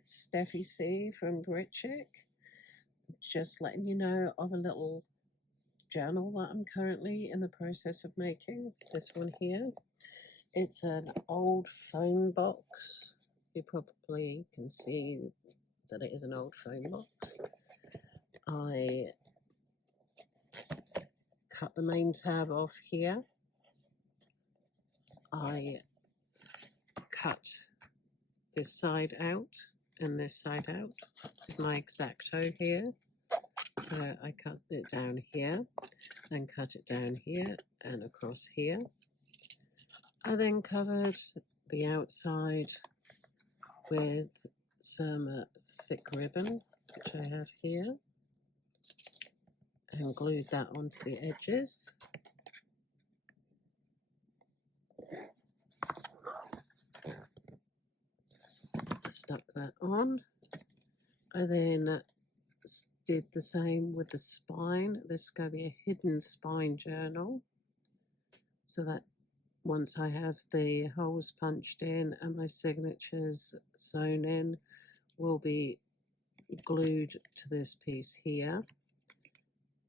it's STEPHY-C from Britchick. Just letting you know of a little journal that I'm currently in the process of making. This one here. It's an old phone box. You probably can see that it is an old phone box. I cut the main tab off here. I cut this side out and this side out with my X-Acto here. So I cut it down here, then cut it down here and across here. I then covered the outside with some thick ribbon, which I have here, and glued that onto the edges. Stuck that on. I then did the same with the spine. This is going to be a hidden spine journal, so that once I have the holes punched in and my signatures sewn in, will be glued to this piece here,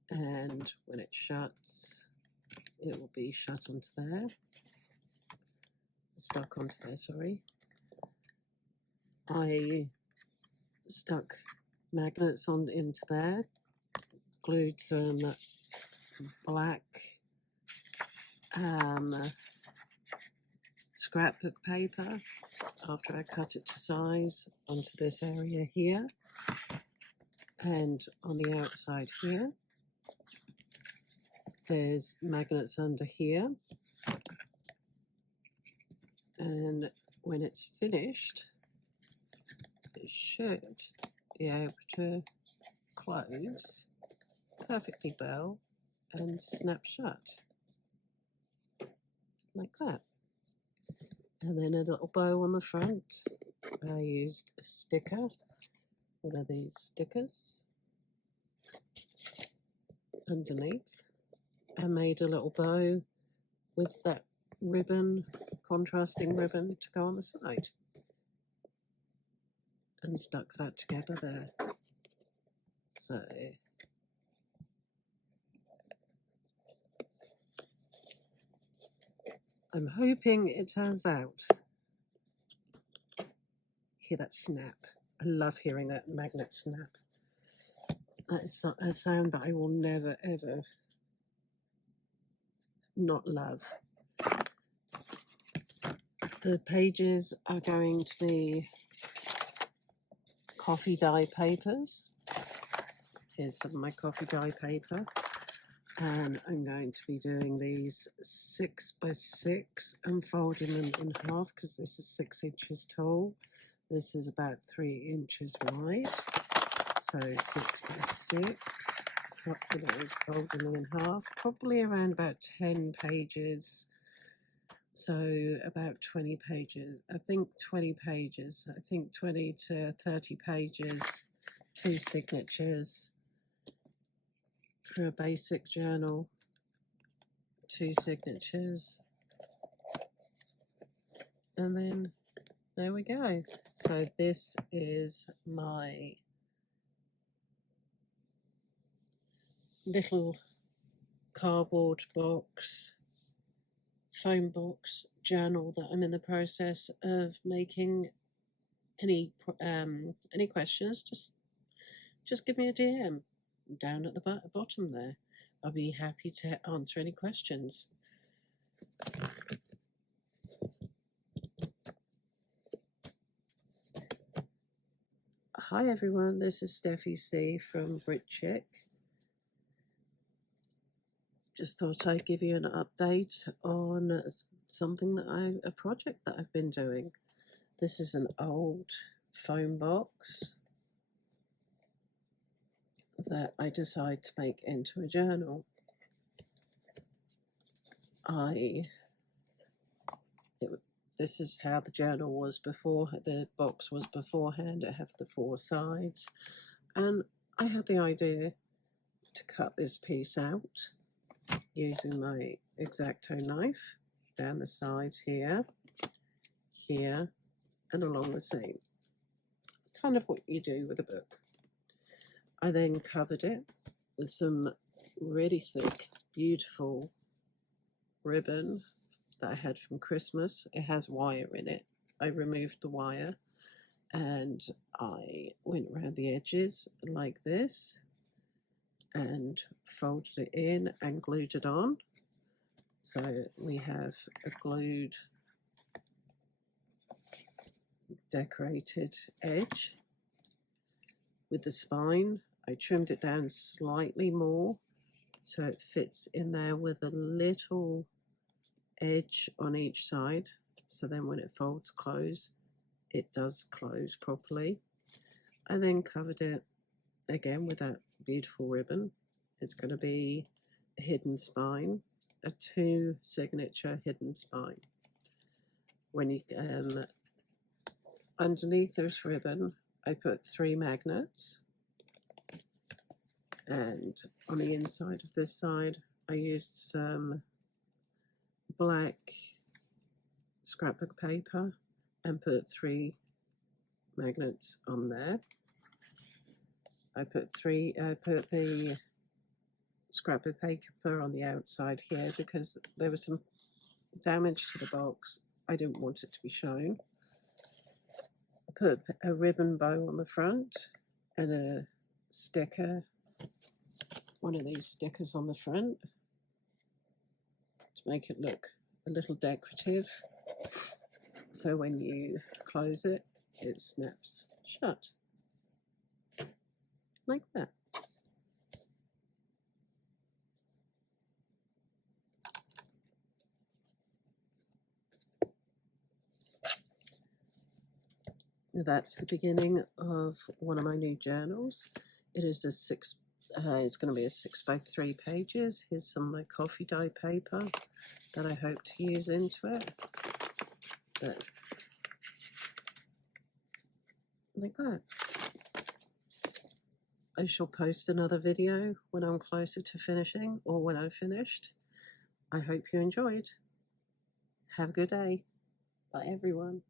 and when it shuts, it will be shut onto there, stuck onto there, sorry. I stuck magnets on into there, glued some black scrapbook paper after I cut it to size onto this area here, and on the outside here there's magnets under here, and when it's finished it should be able to close perfectly well and snap shut like that. And then a little bow on the front. I used a sticker, one of these stickers, underneath. I made a little bow with that ribbon, contrasting ribbon, to go on the side, and stuck that together there. So I'm hoping it turns out. Hear that snap? I love hearing that magnet snap. That is a sound that I will never ever not love. The pages are going to be coffee dye papers. Here's some of my coffee dye paper, and I'm going to be doing these 6 by 6 and folding them in half, because this is 6 inches tall. This is about 3 inches wide, so 6 by 6. Folding them in half, probably around about 10 pages. So about 20 pages, I think 20 pages, I think 20 to 30 pages, 2 signatures for a basic journal, 2 signatures, and then there we go. So this is my little cardboard box, phone box journal that I'm in the process of making. Any questions, just give me a DM down at the bottom there. I'll be happy to answer any questions. Hi everyone, this is STEPHY-C from Britchick. Just thought I'd give you an update on something that a project that I've been doing. This is an old phone box that I decided to make into a journal. This is how the journal was before, the box was beforehand. It had the 4 sides, and I had the idea to cut this piece out using my X-Acto knife down the sides here, here, and along the seam. kind of what you do with a book. I then covered it with some really thick, beautiful ribbon that I had from Christmas. It has wire in it. I removed the wire and I went around the edges like this and folded it in and glued it on. So we have a glued decorated edge with the spine. I trimmed it down slightly more so it fits in there with a little edge on each side, so then when it folds close, it does close properly. I then covered it again with that beautiful ribbon. It's going to be a hidden spine, a 2 signature hidden spine. When you underneath this ribbon, I put 3 magnets, and on the inside of this side, I used some black scrapbook paper and put 3 magnets on there. I put the scrapbook paper on the outside here because there was some damage to the box. I didn't want it to be shown. I put a ribbon bow on the front and a sticker, one of these stickers on the front to make it look a little decorative. So when you close it, it snaps shut. Like that. That's the beginning of one of my new journals. It is a it's going to be a 6x3 pages. Here's some of my coffee dye paper that I hope to use into it. But like that. I shall post another video when I'm closer to finishing or when I'm finished. I hope you enjoyed. Have a good day. Bye everyone.